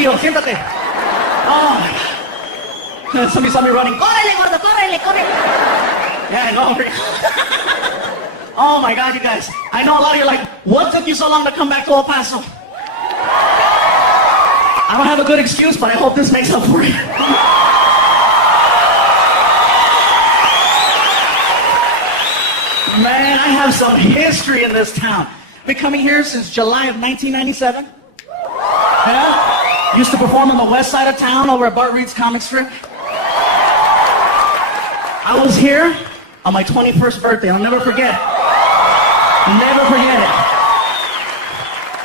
rápido, siéntate. Oh my God. Somebody saw me running. Córrele, gordo, córrele, córrele. Yeah, I know. Oh my God, you guys. I know a lot of you are like, what took you so long to come back to El Paso? I don't have a good excuse, but I hope this makes up for it. Man, I have some history in this town. Been coming here since July of 1997. Yeah? Used to perform on the west side of town over at Bart Reed's comic strip. I was here on my 21st birthday. I'll never forget. Never forget it.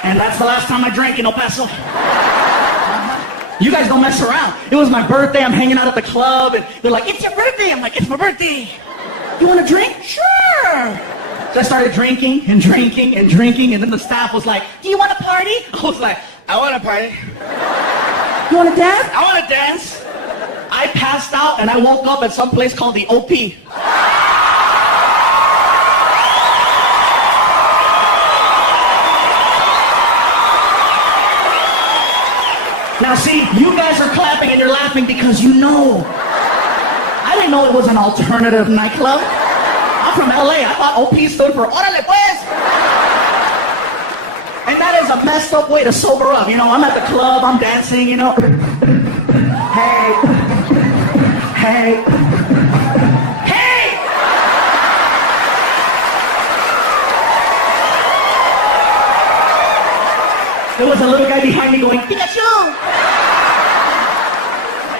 And that's the last time I drank in El Paso. You guys don't mess around. It was my birthday. I'm hanging out at the club, and they're like, it's your birthday. I'm like, it's my birthday. You want a drink? Sure. So I started drinking, and then the staff was like, do you want to party? I was like, I want to party. You want to dance? I want to dance. I passed out, and I woke up at some place called the OP. Now see, you guys are clapping and you're laughing because you know. I didn't know it was an alternative nightclub. I'm from LA. I thought OP stood for Órale pues. And that is a messed up way to sober up. You know, I'm at the club, I'm dancing, you know. Hey. Hey. Hey! There was a little guy behind me going, Pikachu!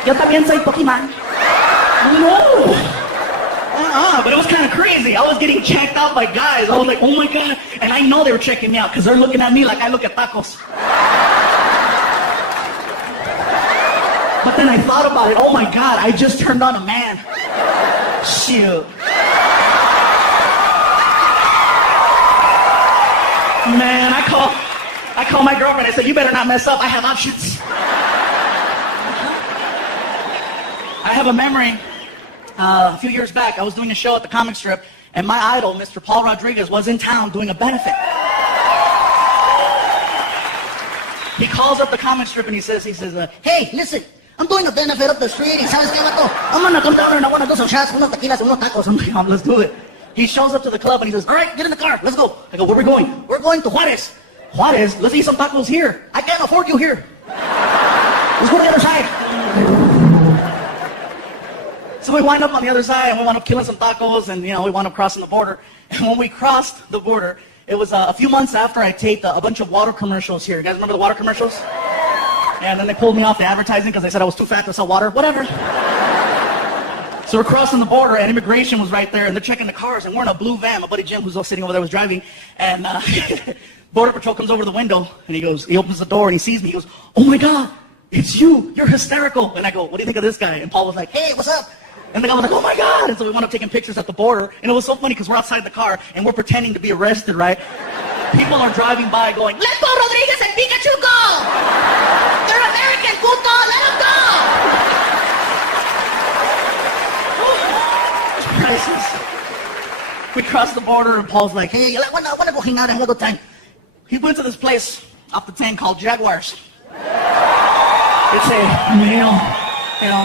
Yo también soy Pokemon. No! But it was kind of crazy. I was getting checked out by guys. I was like, oh my God. And I know they were checking me out because they're looking at me like I look at tacos. But then I thought about it. Oh my God, I just turned on a man. Shoot. Man, I call my girlfriend. I said, you better not mess up. I have options. I have a memory. A few years back, I was doing a show at the comic strip, and my idol, Mr. Paul Rodriguez, was in town doing a benefit. He calls up the comic strip and he says, hey, listen, I'm doing a benefit up the street. And sabes qué, vato? I'm gonna come down here and I wanna do some shots, unos tequilas, unos tacos. I'm like, oh, let's do it. He shows up to the club and he says, all right, get in the car, let's go. I go, where are we going? We're going to Juarez. Juarez? Let's eat some tacos here. I can't afford you here. Let's go to the other side. So we wind up on the other side and we wound up killing some tacos and, you know, we wound up crossing the border. And when we crossed the border, it was a few months after I taped a bunch of water commercials here. You guys remember the water commercials? And then they pulled me off the advertising because they said I was too fat to sell water. Whatever. So we're crossing the border and immigration was right there and they're checking the cars and we're in a blue van. My buddy Jim, who's sitting over there, was driving. And Border Patrol comes over to the window and he opens the door and he sees me. He goes, oh my God, it's you. You're hysterical. And I go, what do you think of this guy? And Paul was like, hey, what's up? And the guy was like, oh my God. And so we wound up taking pictures at the border. And it was so funny because we're outside the car and we're pretending to be arrested, right? People are driving by going, let Paul Rodriguez and Pikachu go! They're American, puto! Let them go! Priceless. We crossed the border and Paul's like, hey, I wanna go hang out and have a good time. He went to this place off the 10 called Jaguars. It's a male,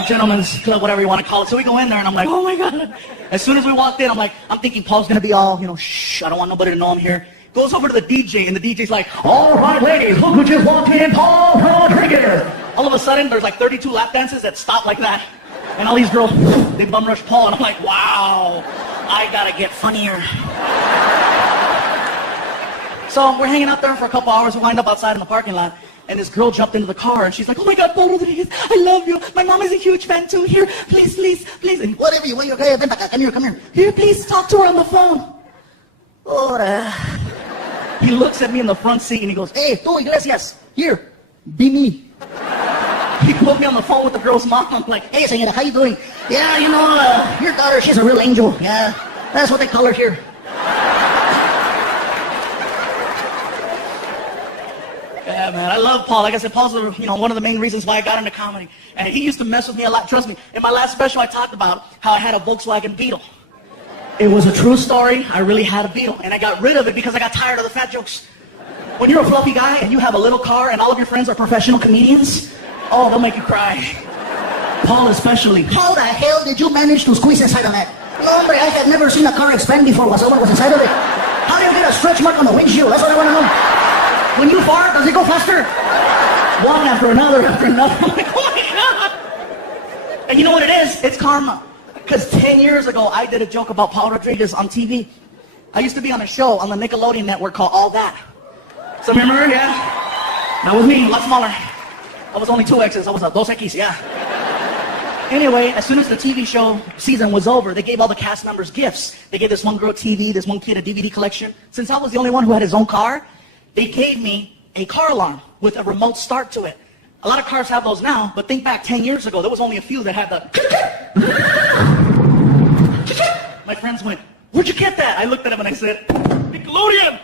gentleman's club, whatever you want to call it. So we go in there and I'm like, oh my God. As soon as we walked in, I'm thinking Paul's gonna be all, shh, I don't want nobody to know I'm here. Goes over to the DJ and the DJ's like, all right, ladies, look who just walked in, Paul Rodriguez. All of a sudden, there's like 32 lap dances that stop like that. And all these girls, they bum rush Paul and I'm like, wow, I gotta get funnier. So we're hanging out there for a couple hours. We wind up outside in the parking lot. And this girl jumped into the car and she's like, oh my God, Paul Rodriguez, I love you. My mom is a huge fan too. Here, please, please, please. And whatever you want, okay, come here. Here, please, talk to her on the phone. Ora. He looks at me in the front seat and he goes, hey, tú Iglesias, here, be me. He put me on the phone with the girl's mom. I'm like, hey, señora, how you doing? Yeah, your daughter, she's a real angel. Yeah, that's what they call her here. Yeah, man, I love Paul. Like I said, Paul's one of the main reasons why I got into comedy. And he used to mess with me a lot. Trust me, in my last special, I talked about how I had a Volkswagen Beetle. It was a true story. I really had a Beetle. And I got rid of it because I got tired of the fat jokes. When you're a fluffy guy and you have a little car and all of your friends are professional comedians, Oh, they'll make you cry. Paul especially. How the hell did you manage to squeeze inside of that? No, hombre, I have never seen a car expand before while someone was inside of it. How do you get a stretch mark on the windshield? That's what I want to know. When you fart, does it go faster? One after another after another. I'm like, oh my God. And you know what it is? It's karma. Because 10 years ago, I did a joke about Paul Rodriguez on TV. I used to be on a show on the Nickelodeon network called All That. So remember? Yeah. That was me, a lot smaller. I was only 2X's. I was a 2X, yeah. Anyway, as soon as the TV show season was over, they gave all the cast members gifts. They gave this one girl a TV, this one kid a DVD collection. Since I was the only one who had his own car, they gave me a car alarm with a remote start to it. A lot of cars have those now, but think back 10 years ago, there was only a few that had the... My friends went, where'd you get that? I looked at him and I said, Nickelodeon!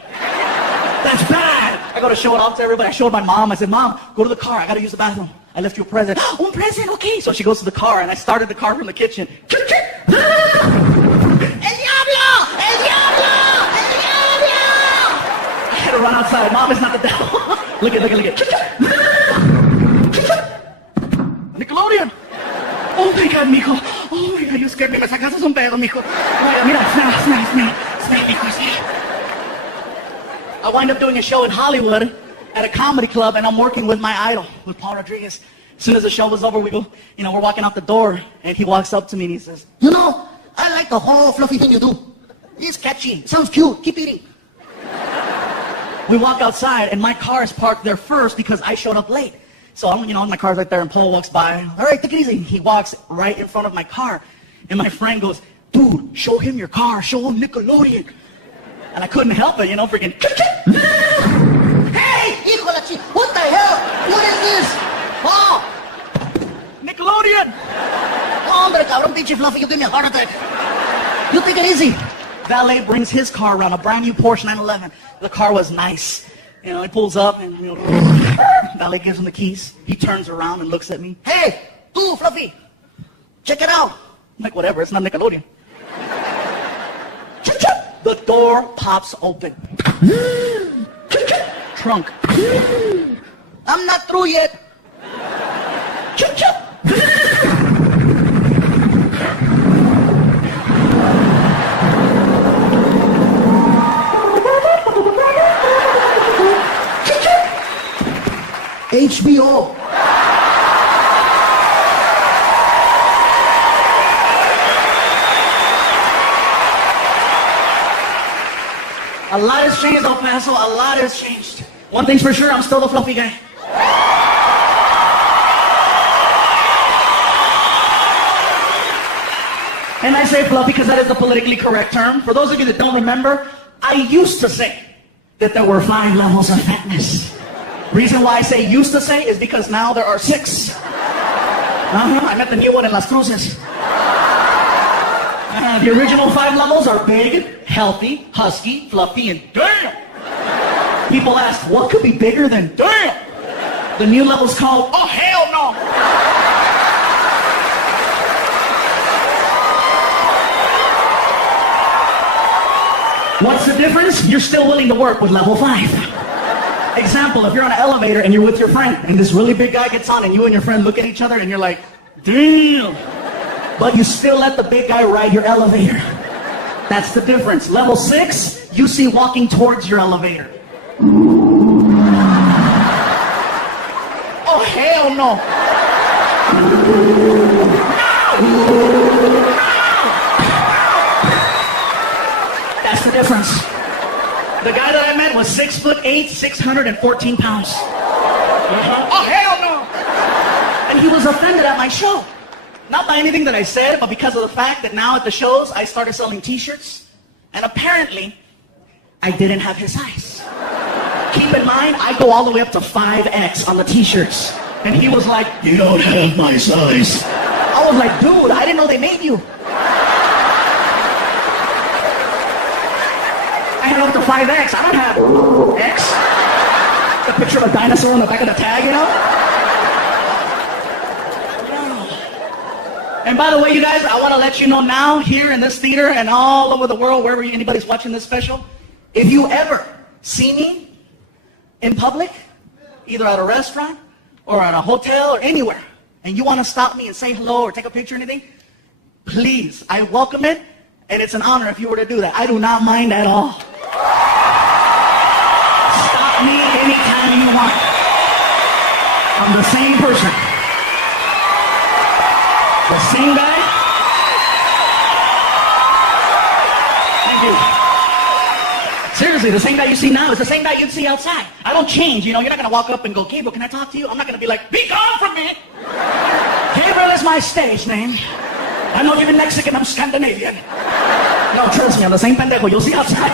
That's bad! I go to show it off to everybody. I showed my mom. I said, Mom, go to the car. I got to use the bathroom. I left you a present. Oh, a present? Okay. So she goes to the car, and I started the car from the kitchen. El diablo! El diablo! El diablo! I had to run outside. Mom, it's not the devil. Look at. Nickelodeon! Oh my God, mijo. Oh my God, you scared me. Me sacaste un pedo, mijo. Mira, smell, mijo, smell. I wind up doing a show in Hollywood at a comedy club, and I'm working with my idol, with Paul Rodriguez. As soon as the show was over, we're walking out the door, and he walks up to me and he says, you know, I like the whole fluffy thing you do. It's catchy. It sounds cute. Keep eating. We walk outside, and my car is parked there first because I showed up late. So my car's right there, and Paul walks by. All right, take it easy. He walks right in front of my car, and my friend goes, dude, show him your car. Show him Nickelodeon. And I couldn't help it, freaking. Hey, hijo de la chi, what the hell? What is this? Oh, Nickelodeon. Hombre, cabrón, pinche fluffy, you give me a heart attack. You take it easy. Valet brings his car around, a brand new Porsche 911. The car was nice. He pulls up and Valet gives him the keys. He turns around and looks at me. Hey, tú, Fluffy, check it out. I'm like, whatever, it's not Nickelodeon. The door pops open. Trunk. I'm not through yet. HBO. A lot has changed, El Paso. A lot has changed. One thing's for sure, I'm still the fluffy guy. And I say fluffy because that is the politically correct term. For those of you that don't remember, I used to say that there were 5 levels of fatness. Reason why I say used to say is because now there are 6. I met the new one in Las Cruces. The original 5 levels are big, healthy, husky, fluffy, and damn. People ask, what could be bigger than damn? The new level's called, oh hell no. What's the difference? You're still willing to work with level 5. Example, if you're on an elevator and you're with your friend and this really big guy gets on and you and your friend look at each other and you're like, damn. But you still let the big guy ride your elevator. That's the difference. Level 6, you see walking towards your elevator. Oh, hell no. That's the difference. The guy that I met was 6'8", 614 pounds. Oh, hell no. And he was offended at my show. Not by anything that I said, but because of the fact that now at the shows, I started selling t-shirts. And apparently, I didn't have his size. Keep in mind, I go all the way up to 5X on the t-shirts. And he was like, you don't have my size. I was like, dude, I didn't know they made you. I had up to 5X. I don't have X. The picture of a dinosaur on the back of the tag, And by the way, you guys, I want to let you know now, here in this theater and all over the world, wherever anybody's watching this special, if you ever see me in public, either at a restaurant or at a hotel or anywhere, and you want to stop me and say hello or take a picture or anything, please, I welcome it, and it's an honor if you were to do that. I do not mind at all. Stop me anytime you want. I'm the same person. The same guy. Thank you. Seriously, the same guy you see now is the same guy you'd see outside. I don't change, you know. You're not going to walk up and go, Gabriel, can I talk to you? I'm not going to be like, be gone from me. Gabriel is my stage name. I know you're Mexican, I'm Scandinavian. No, trust me, I'm the same pendejo you'll see outside.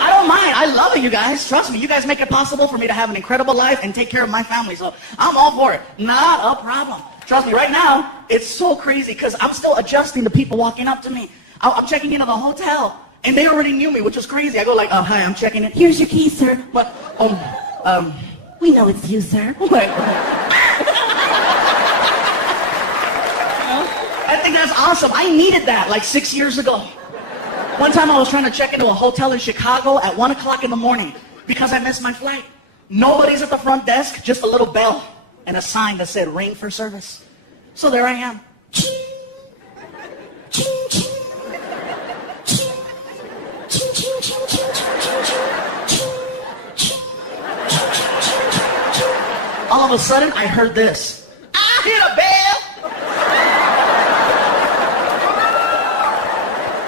I don't mind. I love it, you guys. Trust me, you guys make it possible for me to have an incredible life and take care of my family. So I'm all for it. Not a problem. Trust me, right now, it's so crazy because I'm still adjusting to people walking up to me. I'm checking into the hotel, and they already knew me, which was crazy. I go like, hi, I'm checking in. Here's your key, sir. But, we know it's you, sir. Like, I think that's awesome. I needed that like 6 years ago. One time I was trying to check into a hotel in Chicago at 1 o'clock in the morning because I missed my flight. Nobody's at the front desk, just a little bell and a sign that said ring for service. So there I am. All of a sudden, I heard this. I hit a bell.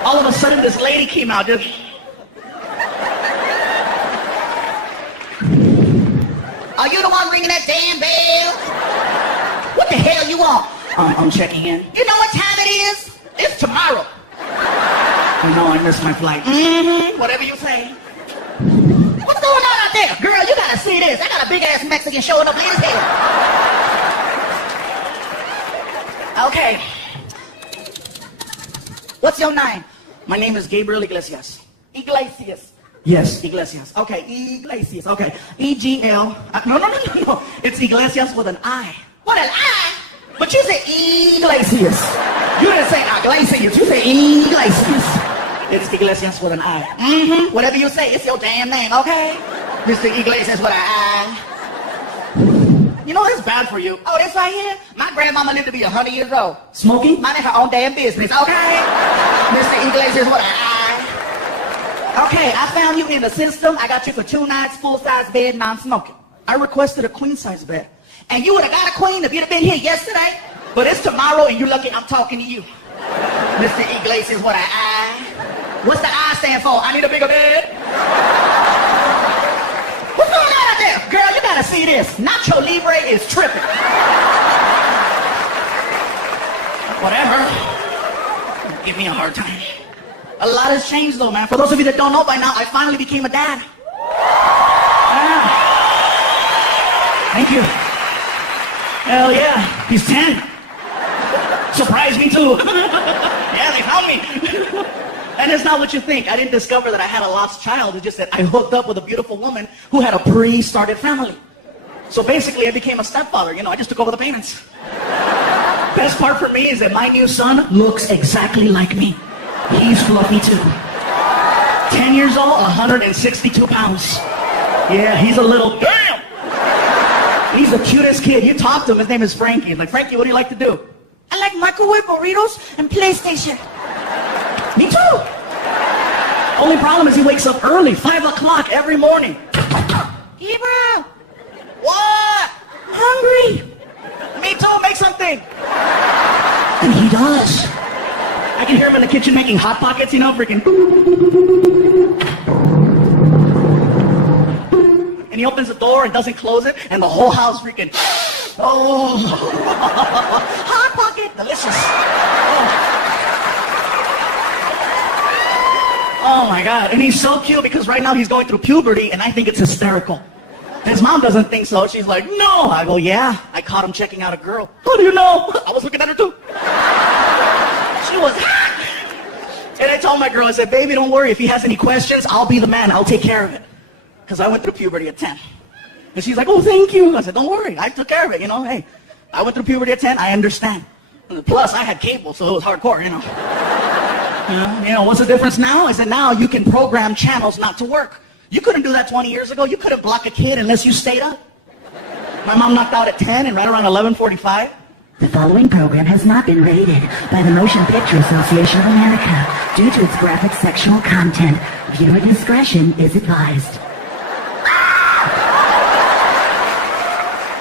All of a sudden, this lady came out. Just... Are you the one ringing that damn bell? What the hell you want? I'm checking in. You know what time it is? It's tomorrow. I know I missed my flight. Whatever you say. What's going on out there? Girl, you gotta see this. I got a big-ass Mexican showing up in his head. Okay. What's your name? My name is Gabriel Iglesias. Iglesias. Yes, Iglesias. Okay, Iglesias. Okay, E-G-L. No. It's Iglesias with an I. What, an I? But you said Iglesias. You didn't say Iglesias. You said Iglesias. It's Iglesias with an I. Whatever you say, it's your damn name, okay? Mr. Iglesias with an I. You know, it's bad for you. Oh, this right here? My grandmama lived to be 100 years old. Smoking? Minding her own damn business, okay? Mr. Iglesias with an I. Okay, I found you in the system. I got you for 2 nights, full-size bed, non-smoking. I requested a queen-size bed. And you would have got a queen if you'd have been here yesterday. But it's tomorrow, and you're lucky I'm talking to you. Mr. Iglesias with an I. What's the I stand for? I need a bigger bed. What's going on out there? Girl, you gotta see this. Nacho Libre is tripping. Whatever. Give me a hard time. A lot has changed though, man. For those of you that don't know by now, I finally became a dad. Yeah. Thank you. Hell yeah. He's 10. Surprised me too. Yeah, they found me. And it's not what you think. I didn't discover that I had a lost child. It's just that I hooked up with a beautiful woman who had a pre-started family. So basically, I became a stepfather. You know, I just took over the payments. Best part for me is that my new son looks exactly like me. He's fluffy too. 10 years old, 162 pounds. Yeah, he's a little, damn! He's the cutest kid. You talk to him, his name is Frankie. He's like, Frankie, what do you like to do? I like microwave burritos and PlayStation. Me too. Only problem is he wakes up early, 5 o'clock every morning. Gabriel! What? Hungry. Me too, make something. And he does. I can hear him in the kitchen making Hot Pockets, you know, freaking. And he opens the door and doesn't close it, and the whole house freaking. Oh. Hot Pocket, delicious. Oh my God, and he's so cute because right now he's going through puberty, and I think it's hysterical. His mom doesn't think so. She's like, no. I go, yeah, I caught him checking out a girl. How do you know? I was looking at her too. She was hot. And I told my girl, I said, baby, don't worry. If he has any questions, I'll be the man. I'll take care of it. Because I went through puberty at 10. And she's like, oh, thank you. I said, don't worry. I took care of it, you know. Hey, I went through puberty at 10. I understand. Plus, I had cable, so it was hardcore, you know. You know, what's the difference now? Is that now you can program channels not to work. You couldn't do that 20 years ago. You couldn't block a kid unless you stayed up. My mom knocked out at 10, and right around 11:45. The following program has not been rated by the Motion Picture Association of America due to its graphic sexual content. Viewer discretion is advised.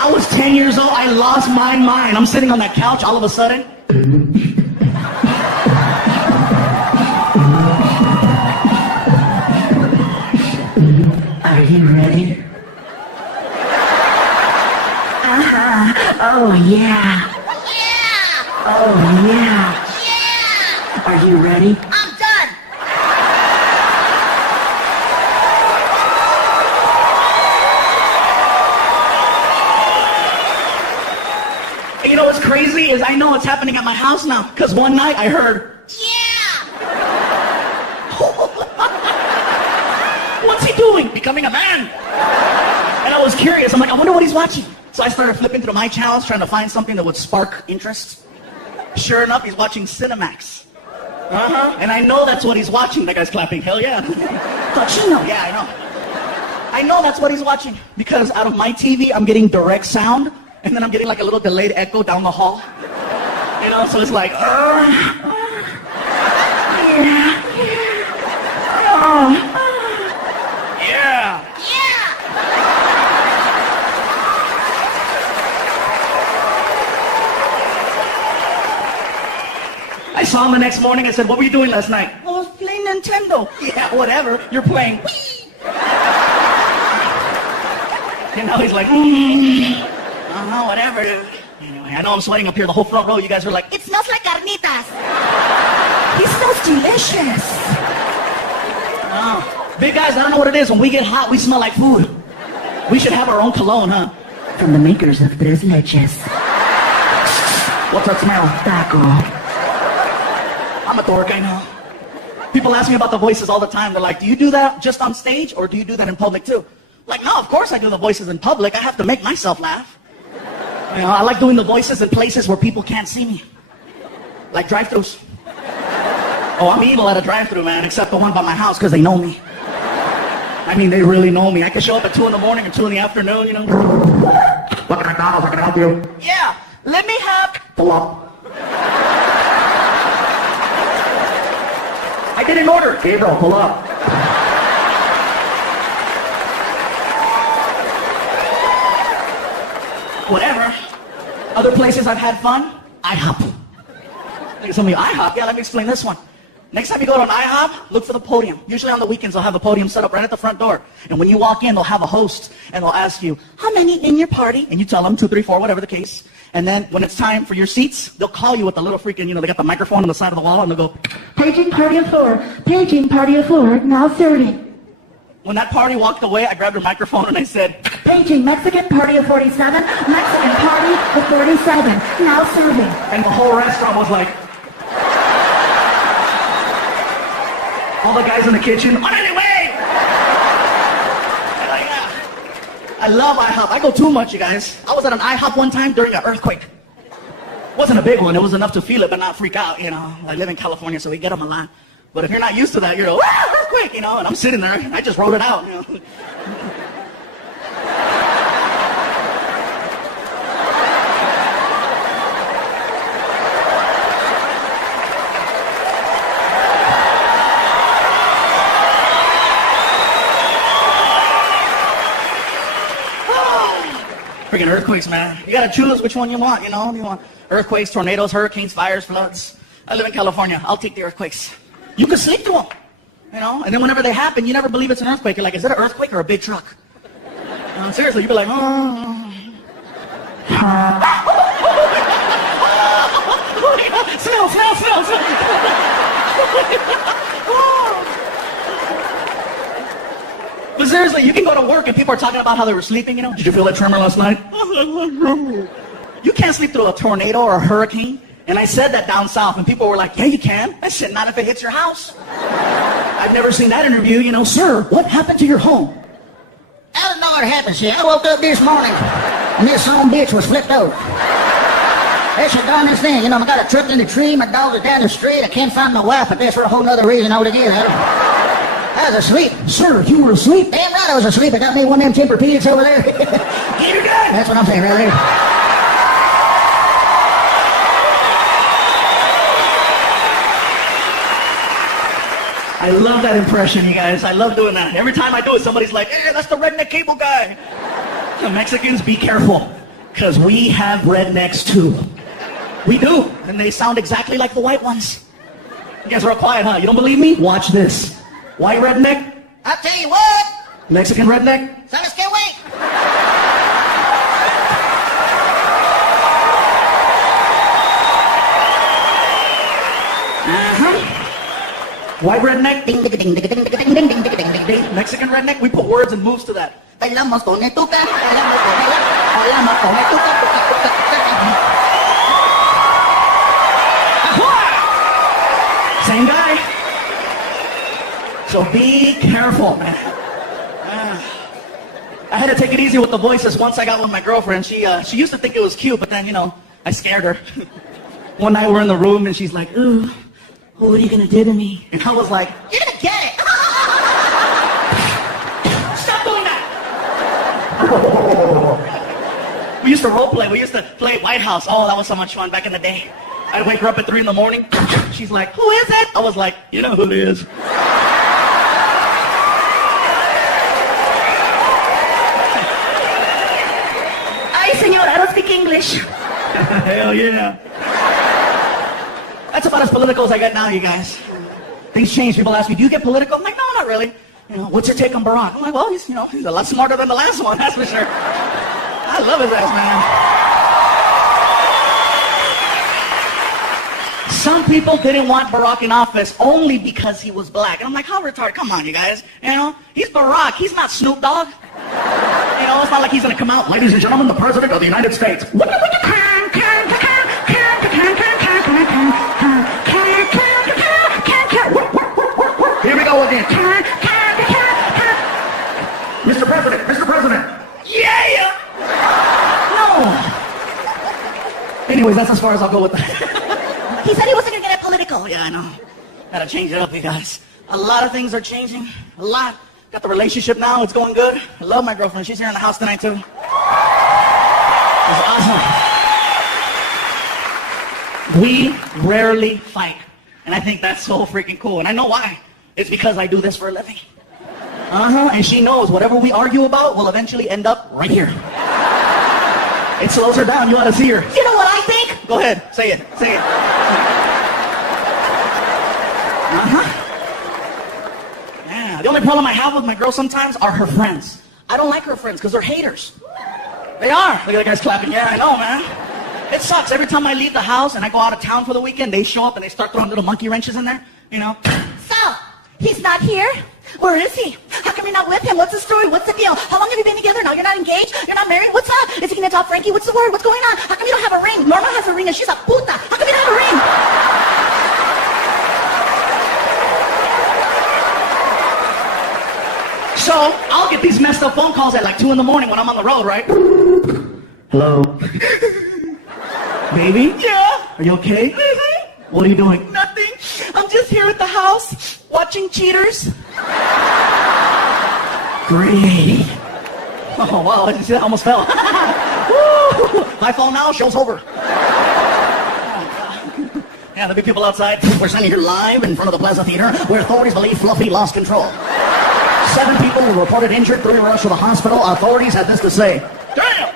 I was 10 years old. I lost my mind. I'm sitting on that couch all of a sudden. Are you ready? Oh yeah. Oh yeah. Are you ready? I'm done. And you know what's crazy is I know what's happening at my house now. Because one night I heard, what's he doing? Becoming a man. And I was curious. I'm like, I wonder what he's watching. So I started flipping through my channels, trying to find something that would spark interest. Sure enough, he's watching Cinemax. And I know that's what he's watching. That guy's clapping. Hell yeah. Cochino. Yeah, I know. I know that's what he's watching. Because out of my TV, I'm getting direct sound. And then I'm getting like a little delayed echo down the hall. You know, so it's like, yeah. I saw him the next morning and said, what were you doing last night? I was playing Nintendo. Yeah, whatever. You're playing Wii. And now he's like, whatever, dude. Anyway, I know I'm sweating up here the whole front row. You guys are like, It smells like carnitas. He smells delicious. oh. Big guys, I don't know what it is. When we get hot, we smell like food. We should have our own cologne, huh? From the makers of Tres Leches. What's that smell? Taco. I'm a dork, I know. People ask me about the voices all the time. They're like, do you do that just on stage or do you do that in public too? Like, no, of course I do the voices in public. I have to make myself laugh. You know, I like doing the voices in places where people can't see me. Like drive-thrus. Oh, I'm evil at a drive-thru, man, except the one by my house because they know me. I mean, they really know me. I can show up at 2 in the morning or 2 in the afternoon, you know. What McDonald's? I can help you. Yeah, let me have... Pull up. I didn't order. Gabriel, pull up. Whatever. Other places I've had fun, IHOP. Like some of you, IHOP? Yeah, let me explain this one. Next time you go to an IHOP, look for the podium. Usually on the weekends, they'll have a podium set up right at the front door. And when you walk in, they'll have a host, and they'll ask you, how many in your party? And you tell them 2, 3, 4, whatever the case. And then when it's time for your seats, they'll call you with the little freaking, you know, they got the microphone on the side of the wall, and they'll go, Paging party of 4. Paging party of 4. Now 30. when that party walked away, I grabbed her microphone and I said, Paging Mexican party of 47. Mexican party of 47. Now serving. and the whole restaurant was like, all the guys in the kitchen, on any way! Like, yeah. I love IHOP. I go too much, you guys. I was at an IHOP one time during an earthquake. Wasn't a big one. It was enough to feel it, but not freak out, you know. I live in California, so we get them a lot. But if you're not used to that, you're like, earthquake, you know, and I'm sitting there. I just wrote it out, you know. Freaking earthquakes, man. You gotta choose which one you want, you know? You want earthquakes, tornadoes, hurricanes, fires, floods. I live in California. I'll take the earthquakes. You can sleep through them, you know? And then whenever they happen, you never believe it's an earthquake. You're like, is it an earthquake or a big truck? Seriously, you'd be like, smell. But seriously, you can go to work and people are talking about how they were sleeping, you know? Did you feel that tremor last night? You can't sleep through a tornado or a hurricane. And I said that down south, and people were like, yeah, you can. I said, not if it hits your house. I've never seen that interview, you know. Sir, what happened to your home? I don't know what happened, see. I woke up this morning, and this son bitch was flipped over. That's the dumbest thing. You know, I got a tripped in the tree, my dog is down the street, I can't find my wife, but that's for a whole other reason altogether. I I was asleep. Sir, you were asleep? Damn right I was asleep. I got me one of them Tempur-Pedics over there. Get her done. That's what I'm saying right there. I love that impression, you guys. I love doing that. Every time I do it, somebody's like, hey, that's the redneck cable guy. The Mexicans, be careful, because we have rednecks too. We do, and they sound exactly like the white ones. You guys are all quiet, huh? You don't believe me? Watch this. White redneck, I'll tell you what. Mexican redneck. Sabes que wait. White redneck, Ding, ding, ding, ding, ding, ding, ding, ding, ding, ding, ding, ding. Mexican redneck, we put words and moves to that. Bailamos con el tuca, bailamos con el tuca, tuca, tuca, tuca. Same guy. So be careful, man. I had to take it easy with the voices once I got with my girlfriend. She used to think it was cute, but then, I scared her. One night we're in the room and she's like, ooh, what are you gonna do to me? And I was like, You're gonna get it. stop doing that! We used to role play. We used to play White House. Oh, that was so much fun back in the day. I'd wake her up at 3 a.m. She's like, who is it? I was like, you know who it is. Ay, señor, I don't speak English. Hell yeah. That's about as political as I get now, you guys. Things change. People ask me, do you get political? I'm like, no, not really. What's your take on Barack? I'm like, well, he's a lot smarter than the last one, that's for sure. I love his ass, man. Some people didn't want Barack in office only because he was black. And I'm like, how retarded? Come on, you guys. He's Barack. He's not Snoop Dogg. It's not like he's going to come out, ladies and gentlemen, the President of the United States. Here we go again. Mr. President, Mr. President. Yeah! No. Anyways, that's as far as I'll go with that. He said he wasn't gonna get political. Yeah, I know. Gotta change it up, you guys. A lot of things are changing. A lot. Got the relationship now. It's going good. I love my girlfriend. She's here in the house tonight, too. It's awesome. We rarely fight. And I think that's so freaking cool. And I know why. It's because I do this for a living. And she knows whatever we argue about will eventually end up right here. It slows her down. You ought to see her. You know what I think? Go ahead. Say it. Say it. Yeah. The only problem I have with my girl sometimes are her friends. I don't like her friends because they're haters. They are. Look at that guy's clapping. Yeah, I know, man. It sucks. Every time I leave the house and I go out of town for the weekend, they show up and they start throwing little monkey wrenches in there. So, he's not here? Where is he? How come you're not with him? What's the story? What's the deal? How long have you been together? Now you're not engaged? You're not married? What's up? Is he gonna tell Frankie? What's the word? What's going on? How come you don't have a ring? Norma has a ring and she's a puta. How come you don't have a ring? So, I'll get these messed up phone calls at like 2 a.m. when I'm on the road, right? Hello? Baby? Yeah. Are you okay? Mm-hmm. What are you doing? Nothing. I'm just here at the house watching cheaters. Great. Oh, wow. I didn't see that. I almost fell. Woo! My phone now, show's over. Yeah, there'll be people outside. We're standing here live in front of the Plaza Theater where authorities believe Fluffy lost control. 7 people were reported injured, 3 were rushed to the hospital. Authorities had this to say. Damn!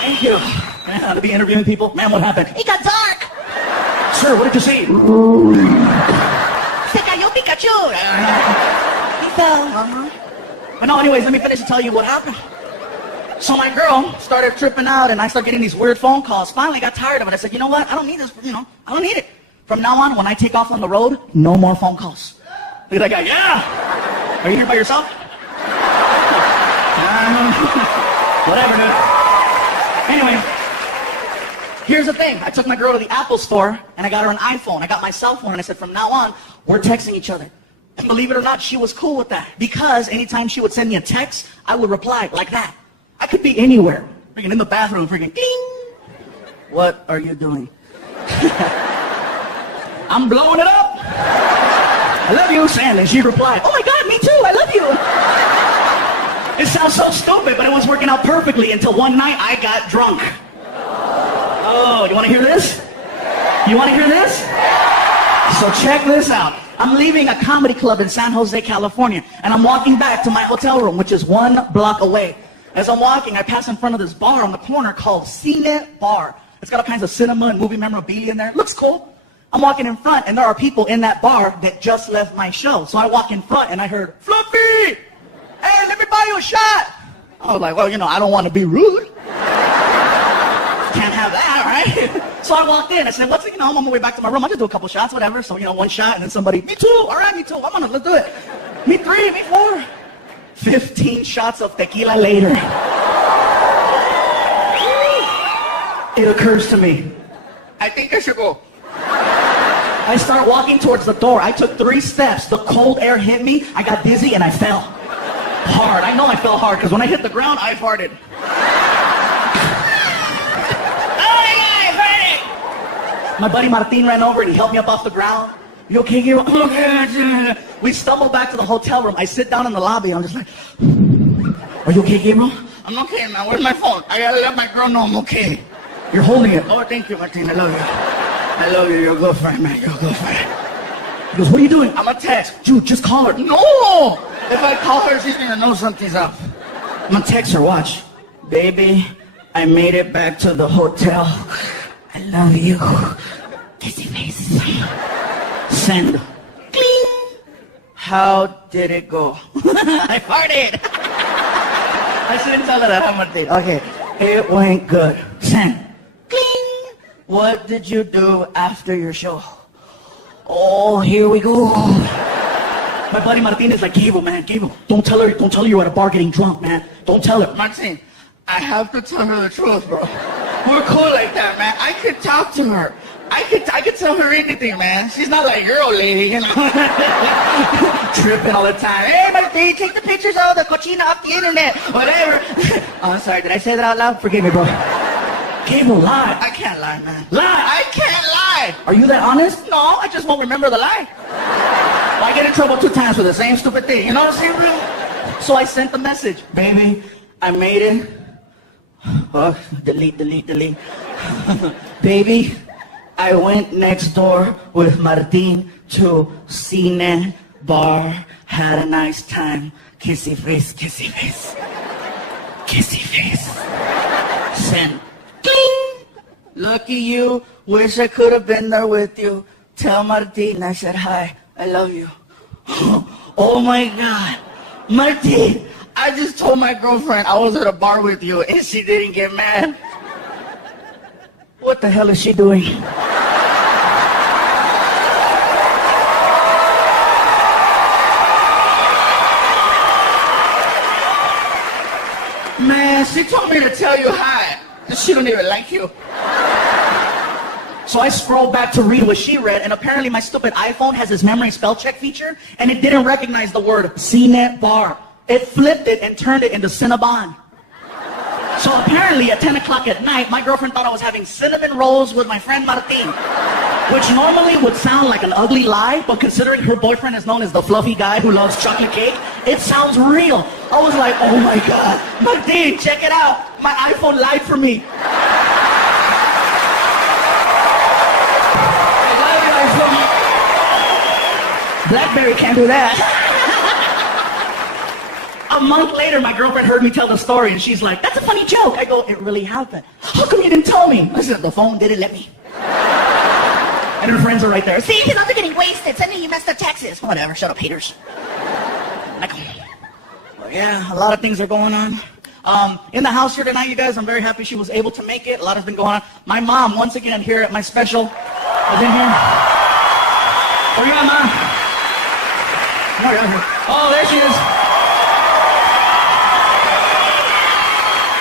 Thank you. Man, to be interviewing people. Man, what happened? It got dark. Sir, what did you see? Se cayó Pikachu. He fell. But no, anyways, let me finish and tell you what happened. So my girl started tripping out and I started getting these weird phone calls. Finally got tired of it. I said, you know what? I don't need this, I don't need it. From now on, when I take off on the road, no more phone calls. Look at that guy. Yeah! Are you here by yourself? Whatever, dude. Anyway, here's the thing. I took my girl to the Apple store and I got her an iPhone. I got my cell phone and I said, from now on, we're texting each other. And believe it or not, she was cool with that. Because anytime she would send me a text, I would reply like that. I could be anywhere. Freaking in the bathroom, freaking ding. What are you doing? I'm blowing it up. I love you, Sandy. She replied, oh my God, me too, I love you. It sounds so stupid, but it was working out perfectly until one night I got drunk. Oh, you want to hear this? You want to hear this? So check this out. I'm leaving a comedy club in San Jose, California, and I'm walking back to my hotel room, which is 1 block away. As I'm walking, I pass in front of this bar on the corner called Cine Bar. It's got all kinds of cinema and movie memorabilia in there. It looks cool. I'm walking in front, and there are people in that bar that just left my show. So I walk in front, and I heard, Fluffy! Hey, let me buy you a shot! I was like, well, I don't want to be rude. Can't have that, right? So I walked in. I said, I'm on my way back to my room. I'll just do a couple shots, whatever. So, 1 shot, and then somebody, me too. All right, me too. I'm on it. Let's do it. Me 3, me 4. 15 shots of tequila later. It occurs to me, I think I should go. I start walking towards the door. I took 3 steps. The cold air hit me. I got dizzy, and I fell. Hard. I know I fell hard, because when I hit the ground, I farted. My buddy Martin ran over and he helped me up off the ground. You okay, Gabriel? Okay. We stumbled back to the hotel room. I sit down in the lobby. I'm just like, are you okay, Gabriel? I'm okay, man. Where's my phone? I gotta let my girl know I'm okay. You're holding it. Oh, thank you, Martin. I love you. I love you. You're a good friend, man. You're a good friend. He goes, what are you doing? I'm gonna text. Dude, just call her. No! If I call her, she's gonna know something's up. I'm gonna text her. Watch. Baby, I made it back to the hotel. I love you. Kissy face. Send. Cling. How did it go? I farted. I shouldn't tell her that, huh, Martin? Okay. It went good. Send. Cling. What did you do after your show? Oh, here we go. My buddy Martin is like, Gabriel, man, Gabriel, don't tell her you're at a bar getting drunk, man. Don't tell her. Martin, I have to tell her the truth, bro. We're cool like that, man. I could talk to her. I could tell her anything, man. She's not like your old lady, tripping all the time. Hey, Martin, take the pictures of the cochina off the internet. Whatever. Oh, I'm sorry. Did I say that out loud? Forgive me, bro. Gabriel, lie. I can't lie, man. Lie. I can't lie. Are you that honest? No, I just won't remember the lie. I get in trouble 2 times for the same stupid thing. You know what I'm saying, bro? So I sent the message. Baby, I made it. Oh, delete. Baby, I went next door with Martin to Cine Bar. Had a nice time. Kissy face, kissy face. Kissy face. Send. Cling. Lucky you. Wish I could have been there with you. Tell Martin I said hi. I love you. Oh my God. Martin, I just told my girlfriend I was at a bar with you and she didn't get mad. What the hell is she doing? Man, she told me to tell you hi. She don't even like you. So I scrolled back to read what she read, and apparently my stupid iPhone has this memory spell check feature, and it didn't recognize the word Cine Bar. It flipped it and turned it into Cinnabon. So apparently at 10 o'clock at night, my girlfriend thought I was having cinnamon rolls with my friend Martin, which normally would sound like an ugly lie, but considering her boyfriend is known as the fluffy guy who loves chocolate cake, it sounds real. I was like, oh my God, Martin, check it out. My iPhone lied for me. BlackBerry can't do that. A month later, my girlfriend heard me tell the story, and she's like, that's a funny joke. I go, it really happened. How come you didn't tell me? I said, the phone didn't let me. And her friends are right there. See, he's also getting wasted. Suddenly you messed up taxes. Whatever, shut up, haters. I go, well, yeah, a lot of things are going on. In the house here tonight, you guys, I'm very happy she was able to make it. A lot has been going on. My mom, once again, here at my special, is in here. Where you at, Mom? Oh, there she is.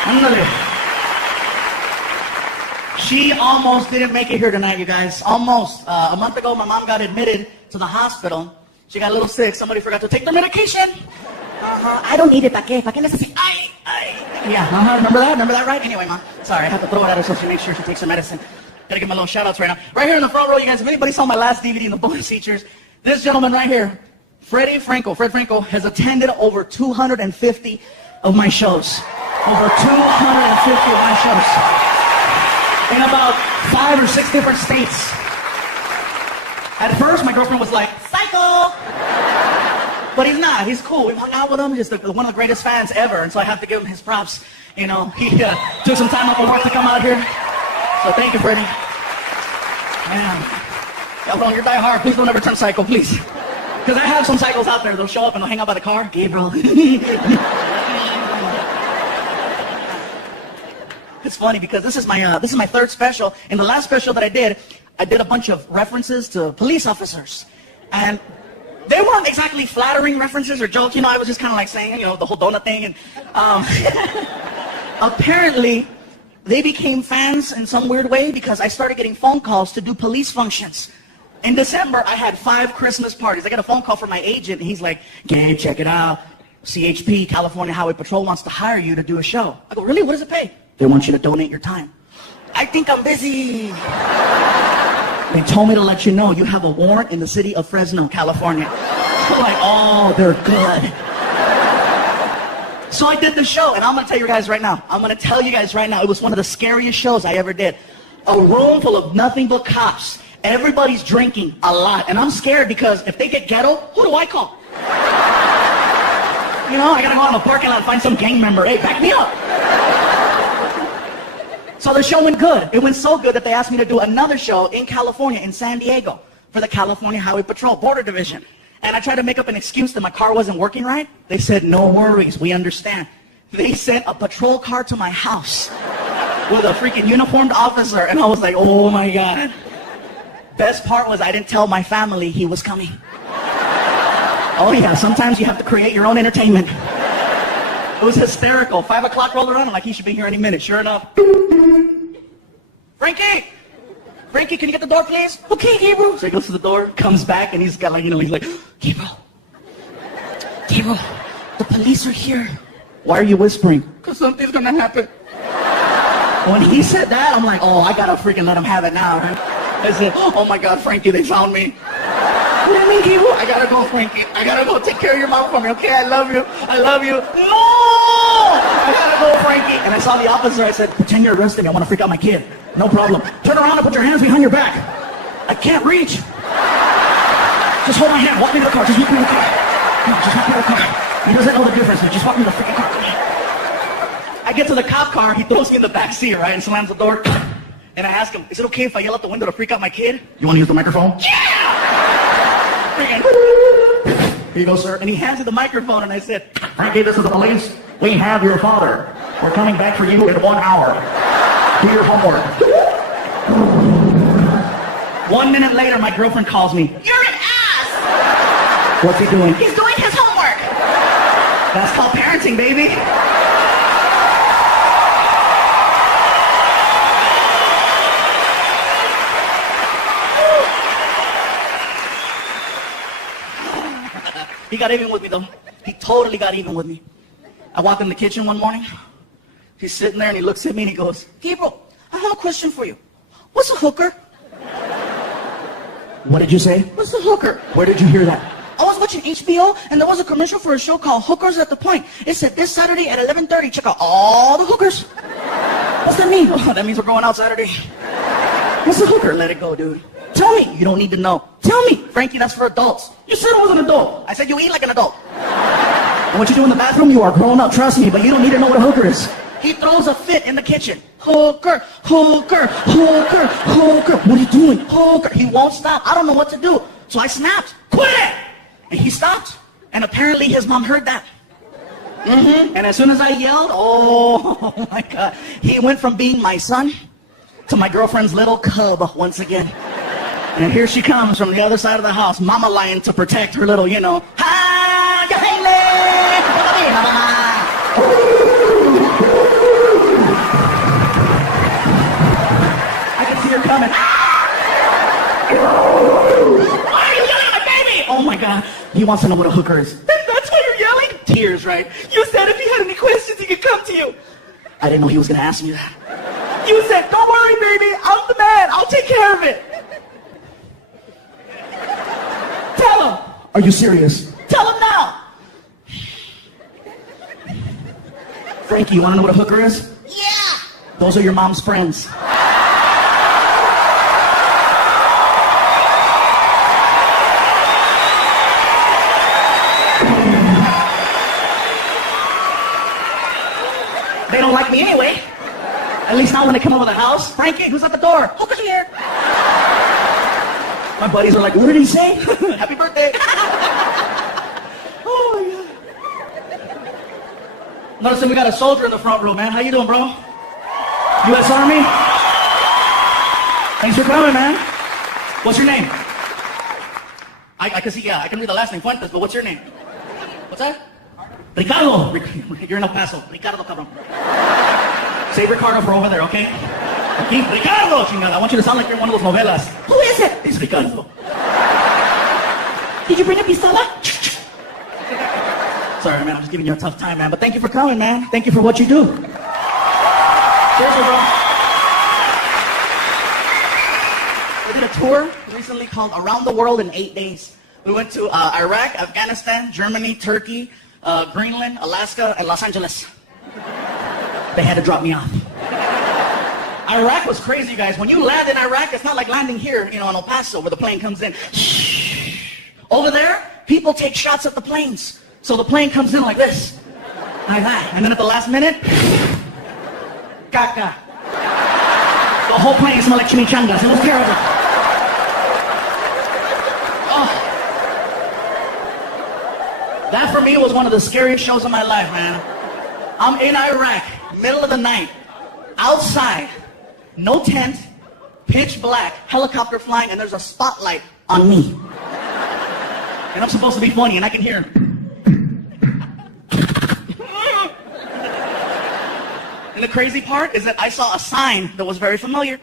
Ándale. She almost didn't make it here tonight, you guys. Almost. A month ago, my mom got admitted to the hospital. She got a little sick. Somebody forgot to take their medication. I don't need it. ¿Para qué? ¿Para qué necesito? Yeah, remember that? Remember that, right? Anyway, Ma. Sorry, I have to throw it at her so she makes sure she takes her medicine. Gotta give my little shout-outs right now. Right here in the front row, you guys, if anybody saw my last DVD in the bonus features, this gentleman right here, Fred Franco, has attended over 250 of my shows. Over 250 of my shows. In about 5 or 6 different states. At first, my girlfriend was like, psycho! But he's not. He's cool. We've hung out with him. He's one of the greatest fans ever, and so I have to give him his props. You know, he took some time off of work to come out here. So thank you, Freddie. Man, y'all you're die hard. Please don't ever turn psycho, please. Because I have some psychos out there. They'll show up and they'll hang out by the car. Gabriel. It's funny because this is my third special. In the last special that I did a bunch of references to police officers, and they weren't exactly flattering references or jokes. You know, I was just kind of like saying, you know, the whole donut thing. And apparently, they became fans in some weird way because I started getting phone calls to do police functions. In December, I had 5 Christmas parties. I got a phone call from my agent, and he's like, Gabe, check it out. CHP, California Highway Patrol, wants to hire you to do a show. I go, really? What does it pay? They want you to donate your time. I think I'm busy. They told me to let you know you have a warrant in the city of Fresno, California. I'm like, oh, they're good. So I did the show, and I'm going to tell you guys right now. It was one of the scariest shows I ever did. A room full of nothing but cops. Everybody's drinking a lot, and I'm scared because if they get ghetto, who do I call? You know, I got to go out in the parking lot and find some gang member. Hey, back me up. So the show went good. It went so good that they asked me to do another show in California, in San Diego, for the California Highway Patrol Border Division. And I tried to make up an excuse that my car wasn't working right. They said, no worries, we understand. They sent a patrol car to my house with a freaking uniformed officer, and I was like, oh my God. Best part was I didn't tell my family he was coming. Oh yeah, sometimes you have to create your own entertainment. It was hysterical. 5 o'clock rolled around. I'm like, he should be here any minute. Sure enough. Frankie! Frankie, can you get the door, please? Okay, Gabriel. So he goes to the door, comes back, and he's got like, you know, he's like, Gabriel, the police are here. Why are you whispering? Because something's gonna happen. When he said that, I'm like, oh, I gotta freaking let him have it now, right? I said, oh my God, Frankie, they found me. What do you mean, Gabriel? I gotta go, Frankie. I gotta go take care of your mom for me, okay? I love you. No! I gotta go, Frankie. And I saw the officer. I said, pretend you're arrested me. I want to freak out my kid. No problem. Turn around and put your hands behind your back. I can't reach. Just hold my hand. Walk me to the car. Just walk me to the car. No, just walk me to the car. He doesn't know the difference. Just walk me to the freaking car. I get to the cop car. He throws me in the back seat, right, and slams the door. And I ask him, is it okay if I yell out the window to freak out my kid? You want to use the microphone? Yeah! Here you go, sir. And he hands me the microphone, and I said, Frankie, this is the police. We have your father. We're coming back for you in 1 hour. Do your homework. 1 minute later, my girlfriend calls me. You're an ass! What's he doing? He's doing his homework. That's called parenting, baby. He got even with me, though. He totally got even with me. I walked in the kitchen one morning. He's sitting there, and he looks at me, and he goes, Gabriel, I have a question for you. What's a hooker? What did you say? What's a hooker? Where did you hear that? I was watching HBO, and there was a commercial for a show called Hookers at the Point. It said, this Saturday at 11:30, check out all the hookers. What's that mean? Oh, that means we're going out Saturday. What's a hooker? Let it go, dude. Tell me. You don't need to know. Tell me. Frankie, that's for adults. You said I was an adult. I said you eat like an adult. And what you do in the bathroom, you are grown up, trust me, but you don't need to know what a hooker is. He throws a fit in the kitchen. Hooker, hooker, hooker, hooker. What are you doing? Hooker. He won't stop. I don't know what to do. So I snapped. Quit it! And he stopped. And apparently his mom heard that. And as soon as I yelled, oh my God, he went from being my son to my girlfriend's little cub once again. And here she comes from the other side of the house, mama lion to protect her little, you know. I can see her coming. Why are you yelling at my baby? Oh my God, he wants to know what a hooker is. That's why you're yelling? tears, right? You said if he had any questions, he could come to you. I didn't know he was going to ask me that. You said, don't worry, baby. I'm the man. I'll take care of it. Tell him. Are you serious? Tell him now. Frankie, you want to know what a hooker is? Yeah. Those are your mom's friends. They don't like me anyway. At least not when they come over the house. Frankie, who's at the door? Hooker's here. My buddies are like, what did he say? Happy birthday. Oh my God. Noticing we got a soldier in the front row, man. How you doing, bro? U.S. Army? Thanks for coming, man. What's your name? I can see, yeah, I can read the last name, Fuentes, but what's your name? What's that? Ricardo. You're in El Paso. Ricardo, cabrón. Save Ricardo for over there, okay? Okay, Ricardo, chingada. I want you to sound like you're in one of those novelas. Who is it? It's Ricardo. Did you bring a pistola? Sorry, man. I'm just giving you a tough time, man. But thank you for coming, man. Thank you for what you do. Seriously, bro. We did a tour recently called Around the World in 8 days. We went to Iraq, Afghanistan, Germany, Turkey, Greenland, Alaska, and Los Angeles. They had to drop me off. Iraq was crazy, you guys. When you land in Iraq, it's not like landing here, in El Paso, where the plane comes in. Over there, people take shots at the planes. So the plane comes in like this. Like that. And then at the last minute, caca. The whole plane smelled like chimichangas. It was terrible. Oh. That for me was one of the scariest shows of my life, man. I'm in Iraq, middle of the night, outside, no tent, pitch black, helicopter flying, and there's a spotlight on me. And I'm supposed to be funny, and I can hear him. And the crazy part is that I saw a sign that was very familiar.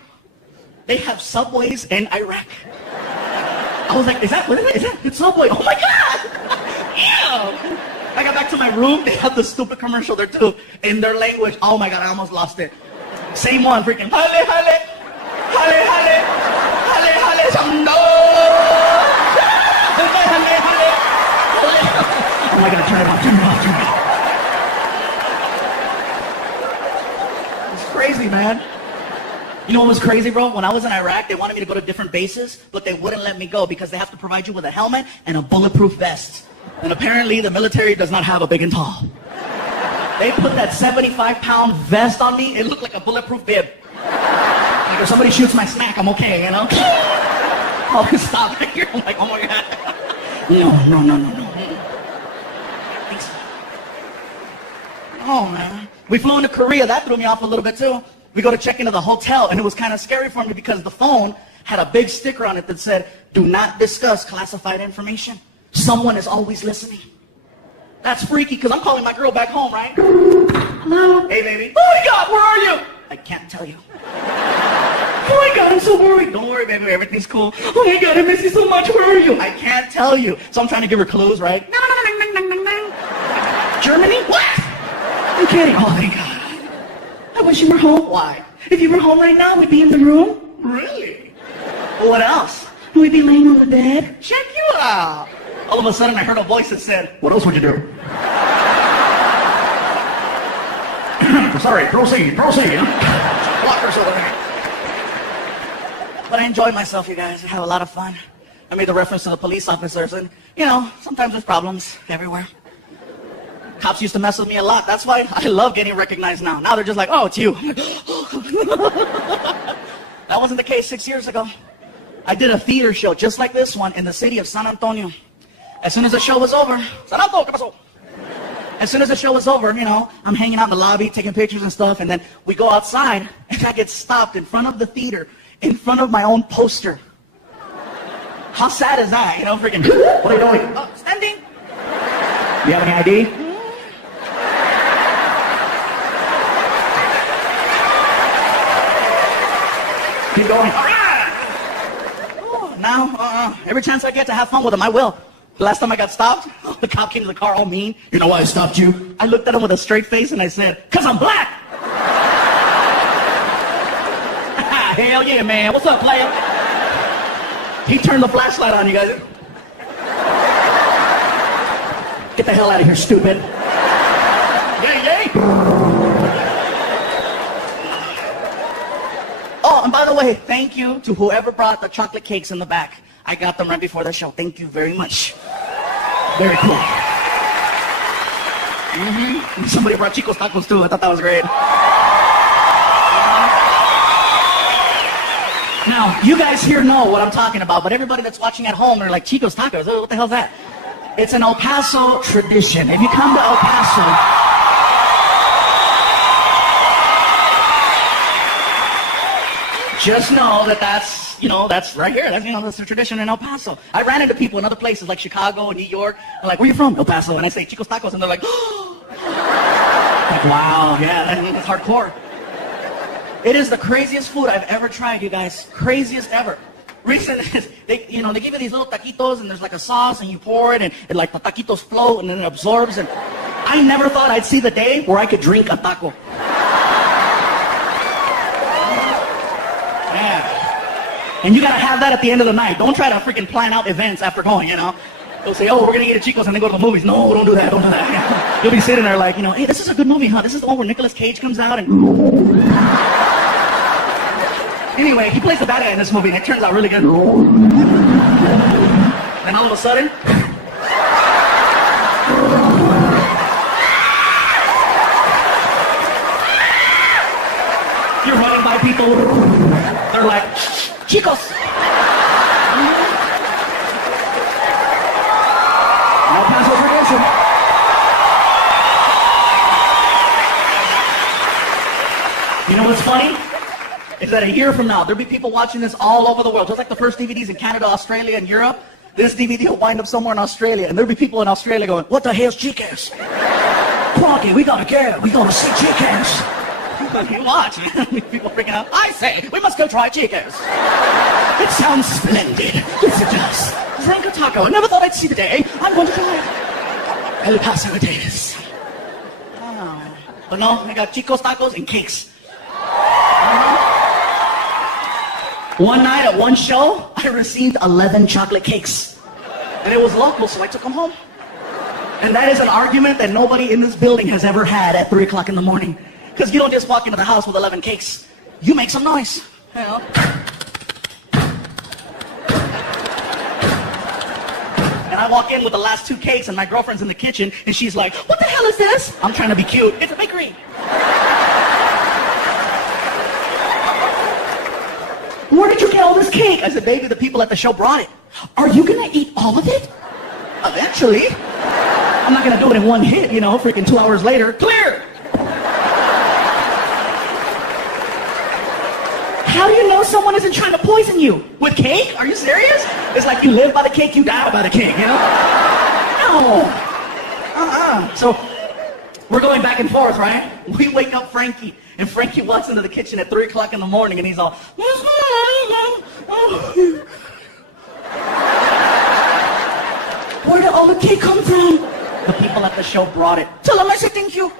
They have subways in Iraq. I was like, is that, what is it? Is that it's Subway? Oh my God! Ew! I got back to my room, they had the stupid commercial there too, in their language. Oh my God, I almost lost it. Same one, freaking, hale, hale, hale, hale, hale, hale, shamdo. Hale, hale, hale. Oh my God, turn it off, turn it off, turn it off. It's crazy, man. You know what was crazy, bro? When I was in Iraq, they wanted me to go to different bases, but they wouldn't let me go because they have to provide you with a helmet and a bulletproof vest. And apparently the military does not have a big and tall. They put that 75-pound vest on me, it looked like a bulletproof bib. Like if somebody shoots my snack, I'm okay, you know? I'll just stop right here. I'm like, oh my God. No. Thanks. Oh, man. We flew into Korea, that threw me off a little bit too. We go to check into the hotel, and it was kind of scary for me because the phone had a big sticker on it that said, do not discuss classified information. Someone is always listening. That's freaky, because I'm calling my girl back home, right? Hello? Hey, baby. Oh my God, where are you? I can't tell you. Oh my God, I'm so worried. Don't worry, baby, everything's cool. Oh my God, I miss you so much. Where are you? I can't tell you. So I'm trying to give her clues, right? Germany? What? I'm kidding. Oh, thank God. I wish you were home. Why? If you were home right now, we'd be in the room. Really? Well, what else? We'd be laying on the bed. Check you out. All of a sudden, I heard a voice that said, what else would you do? Sorry, proceed. Blockers over there. But I enjoyed myself, you guys. I have a lot of fun. I made the reference to the police officers, and, sometimes there's problems everywhere. Cops used to mess with me a lot. That's why I love getting recognized now. Now they're just like, oh, it's you. That wasn't the case 6 years ago. I did a theater show just like this one in the city of San Antonio. As soon as the show was over, As soon as the show was over, I'm hanging out in the lobby, taking pictures and stuff, and then we go outside, and I get stopped in front of the theater, in front of my own poster. How sad is that? Freaking, what are you doing? Oh, standing. Do you have any ID? Keep going. Now, every chance I get to have fun with them, I will. Last time I got stopped, the cop came to the car all mean. You know why I stopped you? I looked at him with a straight face and I said, "'Cause I'm black." Hell yeah, man. What's up, player? He turned the flashlight on, you guys. Get the hell out of here, stupid. Yay, yay. Oh, and by the way, thank you to whoever brought the chocolate cakes in the back. I got them right before the show. Thank you very much. Very cool. Somebody brought Chico's tacos too. I thought that was great. Now, you guys here know what I'm talking about, but everybody that's watching at home, they're like, Chico's tacos, what the hell's that? It's an El Paso tradition. If you come to El Paso, just know that that's right here. That's the tradition in El Paso. I ran into people in other places like Chicago and New York. They're like, "Where you from?" "El Paso." And I say, "Chico's tacos." And they're like, "Oh." Like, wow, yeah, that's hardcore. It is the craziest food I've ever tried, you guys. Craziest ever. Reason is, they give you these little taquitos and there's like a sauce and you pour it and like the taquitos float and then it absorbs. And I never thought I'd see the day where I could drink a taco. Yeah. And you gotta have that at the end of the night. Don't try to freaking plan out events after going, They'll say, "Oh, we're gonna eat at Chico's," and then go to the movies. No, don't do that, don't do that. You'll be sitting there like, "Hey, this is a good movie, huh? This is the one where Nicolas Cage comes out and..." Anyway, he plays the bad guy in this movie, and it turns out really good. Then all of a sudden, you're running by people. They're like, "Chicos." El Paso tradition. You know what's funny? Is that a year from now, there'll be people watching this all over the world. Just like the first DVDs in Canada, Australia, and Europe, this DVD will wind up somewhere in Australia. And there'll be people in Australia going, "What the hell's Chico's? Crocky, we gotta go. We gotta see Chico's." You watch, man. People freaking out. "I say, we must go try Chico's." "It sounds splendid." "Yes, it does. Drink a taco. I never thought I'd see the day. I'm going to try it." El Paso it is. Oh. But no, I got Chico's tacos and cakes. One night at one show, I received 11 chocolate cakes. And it was local, so I took them home. And that is an argument that nobody in this building has ever had at 3 o'clock in the morning. Because you don't just walk into the house with 11 cakes. You make some noise. And I walk in with the last 2 cakes, and my girlfriend's in the kitchen, and she's like, "What the hell is this?" I'm trying to be cute. "It's a bakery." "Where did you get all this cake?" I said, "Baby, the people at the show brought it." "Are you gonna eat all of it?" "Eventually. I'm not gonna do it in one hit, freaking 2 hours later. Clear! How do you know someone isn't trying to poison you? With cake? Are you serious? It's like you live by the cake, you die by the cake, No. So, we're going back and forth, right? We wake up Frankie, and Frankie walks into the kitchen at 3 o'clock in the morning, and he's all, "Where did all the cake come from?" "The people at the show brought it." "Tell them I said thank you."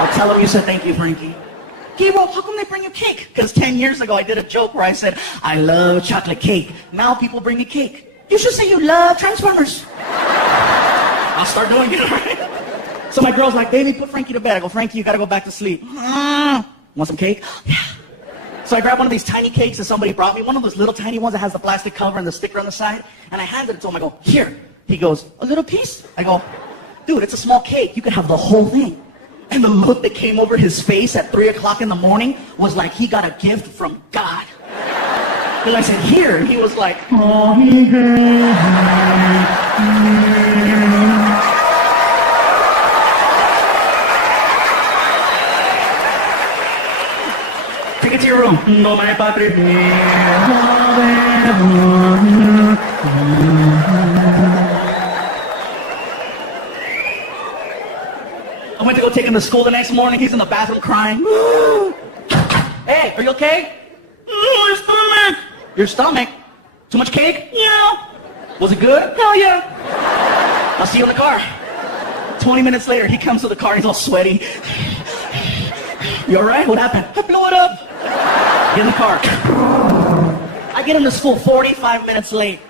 "I'll tell them you said thank you, Frankie." "Gabriel, how come they bring you cake?" "Because 10 years ago I did a joke where I said, I love chocolate cake. Now people bring me cake." "You should say you love Transformers." I'll start doing it, right? So my girl's like, "Baby, put Frankie to bed." I go, "Frankie, you gotta go back to sleep." "Want some cake?" "Yeah." So I grabbed one of these tiny cakes that somebody brought me, one of those little tiny ones that has the plastic cover and the sticker on the side, and I handed it to him. I go, "Here." He goes, "A little piece?" I go, "Dude, it's a small cake. You can have the whole thing." And the look that came over his face at 3 o'clock in the morning was like he got a gift from God. And I said, "Here." And he was like, "Oh." Take it to your room. No, my padre. I went to go take him to school the next morning. He's in the bathroom crying. "Hey, are you okay?" "My stomach." "Your stomach? Too much cake?" "Yeah." Was it good? Hell yeah. I'll see you in the car. 20 minutes later, he comes to the car, he's all sweaty. You all right? What happened? I blew it up. Get in the car. I get into school 45 minutes late.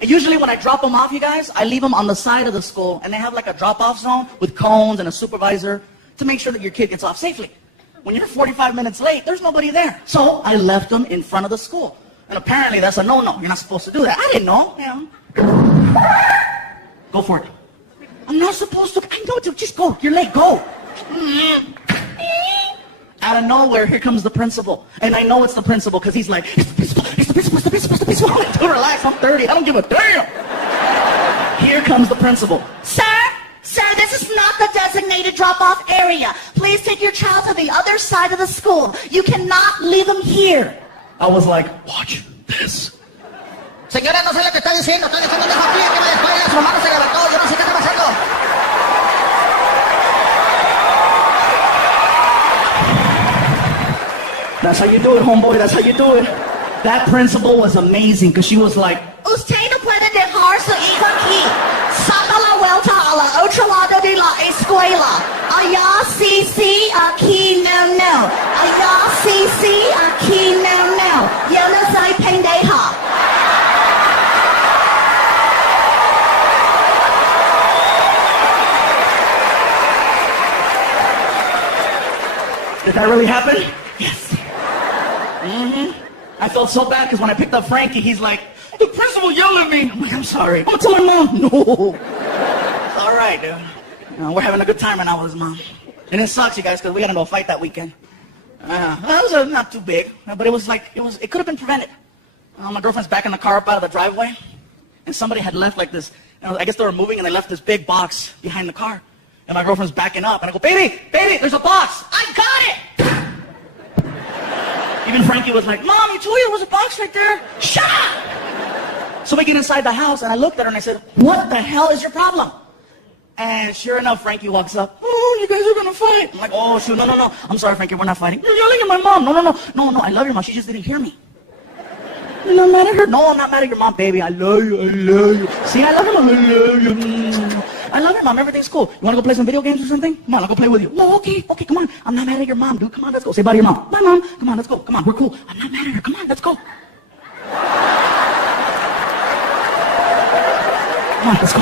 And usually when I drop them off, you guys, I leave them on the side of the school, and they have like a drop-off zone with cones and a supervisor to make sure that your kid gets off safely. When you're 45 minutes late, there's nobody there. So I left them in front of the school. And apparently that's a no-no. You're not supposed to do that. I didn't know. Go for it. I'm not supposed to. I know, dude. Just go. You're late. Go. Out of nowhere, here comes the principal. And I know it's the principal because he's like, it's the principal, it's the principal, it's the principal, it's the principal. I'm like, dude, relax. I'm 30. I don't give a damn. Here comes the principal. Sir, this is not the designated drop-off area. Please take your child to the other side of the school. You cannot leave him here. I was like, watch this. Señora, no sé lo que está diciendo. Estoy diciendo dejo aquí, que vaya para allá. Su hermano se levantó. Yo no sé qué está pasando. That's how you do it, homeboy. That's how you do it. That principal was amazing because she was like, Usted no puede dejar su hijo aquí. Saca la vuelta a la otro lado de la escuela. Allá sí, sí, aquí no. Allá sí, sí, aquí no. Yo no soy pendeja. did that really happen? Yes. I felt so bad because when I picked up Frankie, he's like, the principal yelled at me. I'm like, I'm sorry. I'm going to tell my mom. No. It's all right, dude. We're having a good time right now with his mom. And it sucks, you guys, because we got into a fight that weekend. That was not too big, but it could have been prevented. My girlfriend's backing the car up out of the driveway, and somebody had left like this. I guess they were moving, and they left this big box behind the car. And my girlfriend's backing up, and I go, baby, there's a box. I got it. Even Frankie was like, Mom, you told you there was a box right there. Shut up! So we get inside the house, and I looked at her, and I said, what the hell is your problem? And sure enough, Frankie walks up. Oh, you guys are going to fight. I'm like, oh, shoot, no. I'm sorry, Frankie, we're not fighting. You're yelling at my mom. No, I love your mom. She just didn't hear me. You're not mad at her? No, I'm not mad at your mom, baby. I love you. See, I love your mom. I love you. I love your mom. Everything's cool. You want to go play some video games or something? Come on, I'll go play with you. No, okay, come on. I'm not mad at your mom, dude. Come on, let's go. Say bye to your mom. Bye, Mom. Come on, let's go. Come on, we're cool. I'm not mad at her. Come on, let's go. Come on, let's go.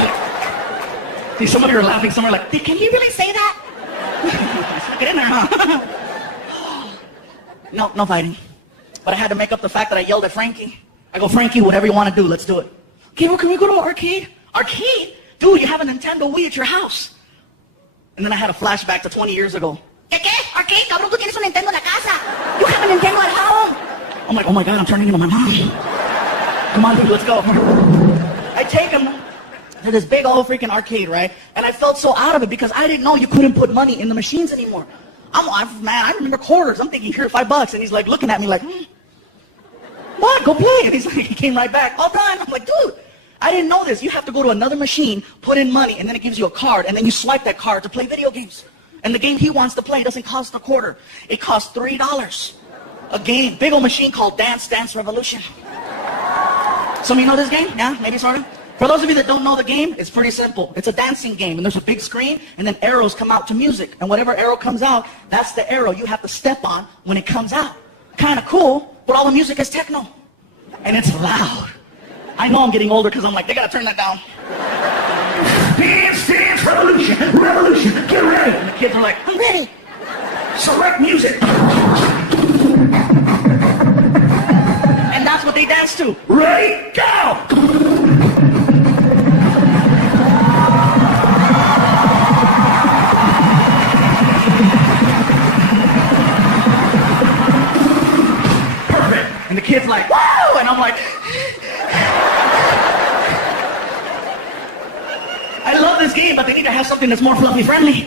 See, some of you are laughing. Some are like, can you really say that? Get in there, huh? No fighting. But I had to make up the fact that I yelled at Frankie. I go, Frankie, whatever you want to do, let's do it. Okay, well, can we go to an arcade? Arcade? Dude, you have a Nintendo Wii at your house. And then I had a flashback to 20 years ago. ¿Qué? Arcade? Cabrón, tú tienes un Nintendo en la casa. You have a Nintendo at home. I'm like, oh my God, I'm turning into my mom. Come on, dude, let's go. I take him to this big old freaking arcade, right? And I felt so out of it because I didn't know you couldn't put money in the machines anymore. Man, I remember quarters. I'm thinking, here, $5. And he's like looking at me like, what? Go play. And he's like, he came right back. All done. I'm like, dude, I didn't know this. You have to go to another machine, put in money, and then it gives you a card, and then you swipe that card to play video games. And the game he wants to play doesn't cost a quarter. It costs $3. A game, big old machine called Dance Dance Revolution. Some of you know this game? Yeah, maybe sort of. For those of you that don't know the game, it's pretty simple. It's a dancing game, and there's a big screen, and then arrows come out to music. And whatever arrow comes out, that's the arrow you have to step on when it comes out. Kind of cool, but all the music is techno. And it's loud. I know I'm getting older because I'm like, they got to turn that down. Dance, dance, revolution, get ready. And the kids are like, I'm ready. Select music. And that's what they dance to. Ready, go! And the kid's like, whoa! And I'm like, I love this game, but they need to have something that's more fluffy friendly.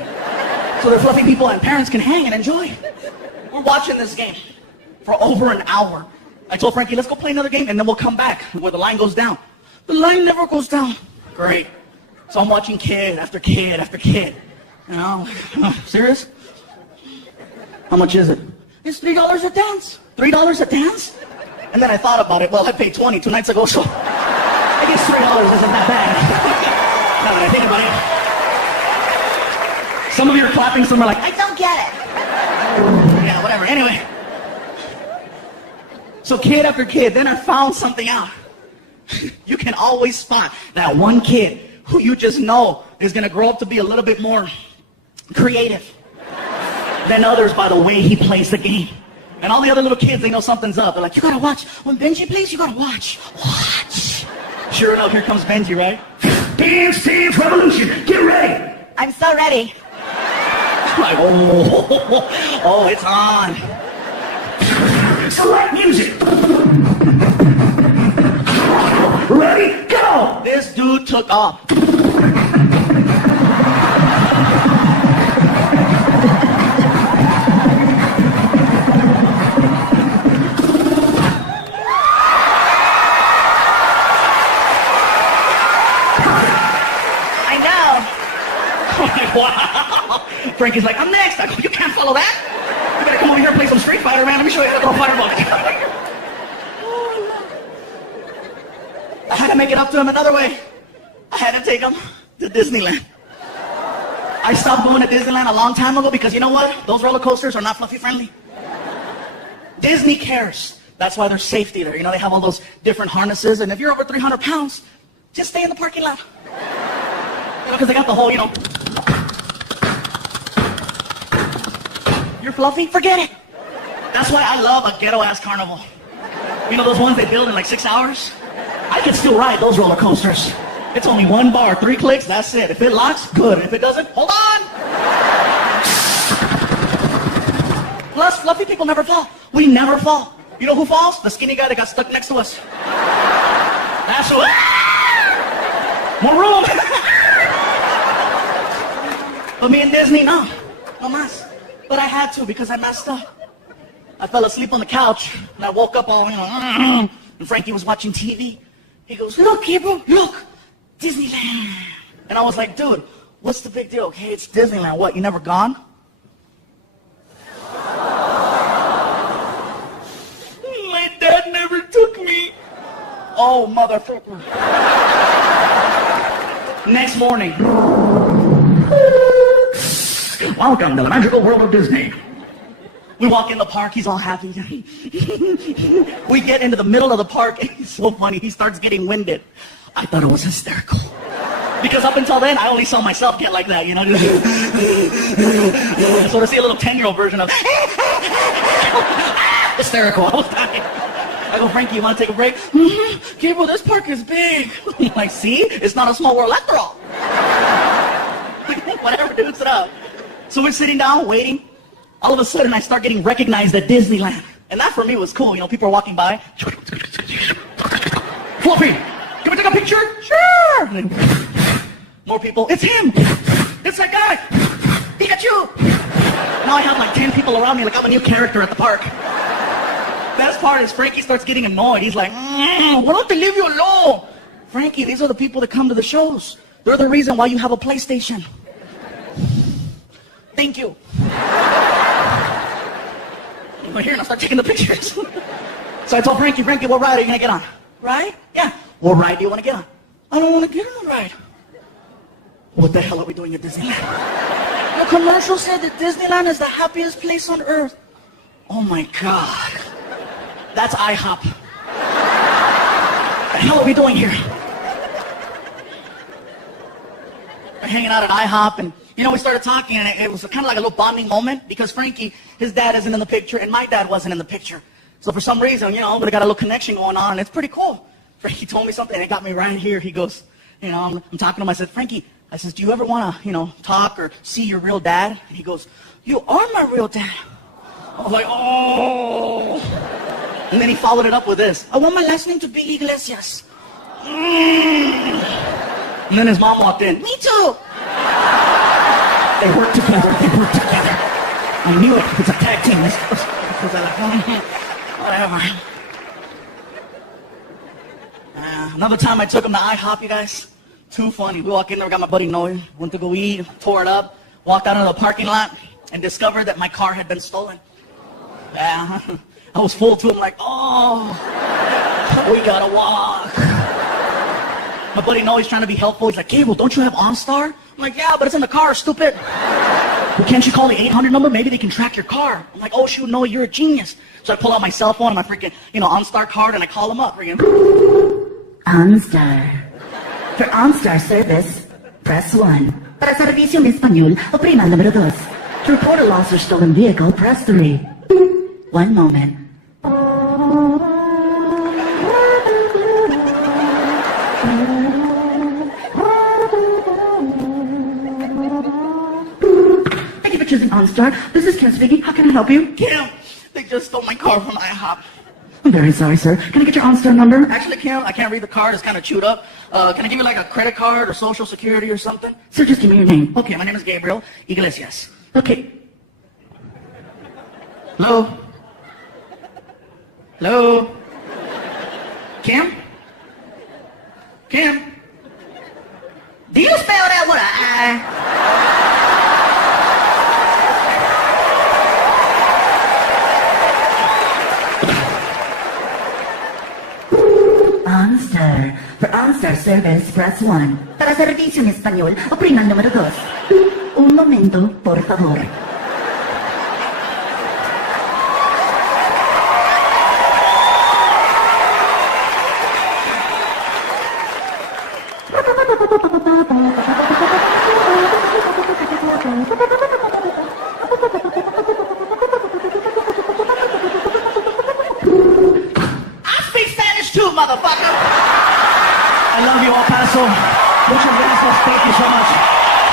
So the fluffy people and parents can hang and enjoy. We're watching this game for over an hour. I told Frankie, let's go play another game and then we'll come back where the line goes down. The line never goes down. Great. So I'm watching kid after kid after kid. You know, serious? How much is it? It's $3 a dance. $3 a dance? And then I thought about it. Well, I paid 20 2 nights ago, so I guess $3 isn't that bad. Now that I think about it. Some of you are clapping, some are like, I don't get it. yeah, whatever. Anyway. So kid after kid, then I found something out. You can always spot that one kid who you just know is going to grow up to be a little bit more creative than others by the way he plays the game. And all the other little kids, they know something's up. They're like, you gotta watch. When Benji plays, you gotta watch. Watch. Sure enough, here comes Benji, right? Dance Dance Revolution, get ready! I'm so ready. Like, oh, it's on. Select music! Ready, go! This dude took off. Wow. Frankie's like, I'm next. I go, you can't follow that. You better come over here and play some Street Fighter, man. Let me show you how to throw a fireball. I had to make it up to him another way. I had to take him to Disneyland. I stopped going to Disneyland a long time ago because you know what? Those roller coasters are not fluffy friendly. Disney cares. That's why there's safety there. You know, they have all those different harnesses. And if you're over 300 pounds, just stay in the parking lot. You know, because they got the whole, you know, you're fluffy? Forget it. That's why I love a ghetto-ass carnival. You know those ones they build in like 6 hours? I can still ride those roller coasters. It's only one bar, 3 clicks, that's it. If it locks, good. If it doesn't, hold on. Plus, fluffy people never fall. We never fall. You know who falls? The skinny guy that got stuck next to us. That's who. More room. But me and Disney, no más. But I had to because I messed up. I fell asleep on the couch and I woke up all, you know, and Frankie was watching TV. He goes, look, Gabriel, look, Disneyland. And I was like, dude, what's the big deal? Hey, it's Disneyland. What, you never gone? My dad never took me. Oh, motherfucker. Next morning. Welcome to the magical world of Disney. We walk in the park, he's all happy. We get into the middle of the park, and it's so funny, he starts getting winded. I thought it was hysterical. Because up until then, I only saw myself get like that, you know? So to see a little 10-year-old version of hysterical, I was dying. I go, Frankie, you want to take a break? Gabriel, this park is big. I'm like, see? It's not a small world after all. Whatever, dude, sit up. So we're sitting down, waiting. All of a sudden, I start getting recognized at Disneyland. And that for me was cool. You know, people are walking by. Fluffy, can we take a picture? Sure. More people. It's him. It's that guy. Pikachu. Now I have like 10 people around me like I'm a new character at the park. Best part is Frankie starts getting annoyed. He's like, why don't they leave you alone? Frankie, these are the people that come to the shows. They're the reason why you have a PlayStation. Thank you. I'm here and I'll start taking the pictures. So I told Frankie, what ride are you going to get on? Ride? Yeah. What ride do you want to get on? I don't want to get on a ride. What the hell are we doing at Disneyland? The commercial said that Disneyland is the happiest place on earth. Oh my God. That's IHOP. What the hell are we doing here? We're hanging out at IHOP and you know, we started talking, and it was kind of like a little bonding moment because Frankie, his dad isn't in the picture, and my dad wasn't in the picture. So for some reason, you know, we got a little connection going on, and it's pretty cool. Frankie told me something, and it got me right here. He goes, you know, I'm talking to him. I said, Frankie, I says, do you ever want to, you know, talk or see your real dad? And he goes, you are my real dad. I was like, oh. And then he followed it up with this. I want my last name to be Iglesias. And then his mom walked in. Me too. They work together. I knew it. It's a tag team. Whatever. Another time I took him to IHOP, you guys. Too funny. We walk in there, got my buddy Noe. Went to go eat, tore it up, walked out into the parking lot, and discovered that my car had been stolen. Yeah. I was full to him like, oh, we gotta walk. My buddy Noah's trying to be helpful. He's like, Gabriel, don't you have OnStar? I'm like, yeah, but it's in the car, stupid. Well, can't you call the 800 number? Maybe they can track your car. I'm like, oh, shoot, Noah, you're a genius. So I pull out my cell phone and my freaking, OnStar card, and I call him up. Freaking. OnStar. For OnStar service, press 1. Para servicio en español, oprima el número 2. To report a lost or stolen vehicle, press 3. One moment. Thank you for choosing OnStar. This is Kim speaking. How can I help you? Kim, they just stole my car from IHOP. I'm very sorry, sir. Can I get your OnStar number? Actually, Kim, I can't read the card. It's kind of chewed up. Can I give you like a credit card or social security or something? Sir, just give me your name. Okay, my name is Gabriel Iglesias. Okay. Hello? Hello? Kim? Kim? Do you spell that with an I? OnStar. For OnStar service, press 1. Para servicio en español, oprima el número 2. Un momento, por favor. I speak Spanish too, motherfucker! I love you, El Paso. Muchas gracias. Thank you so much.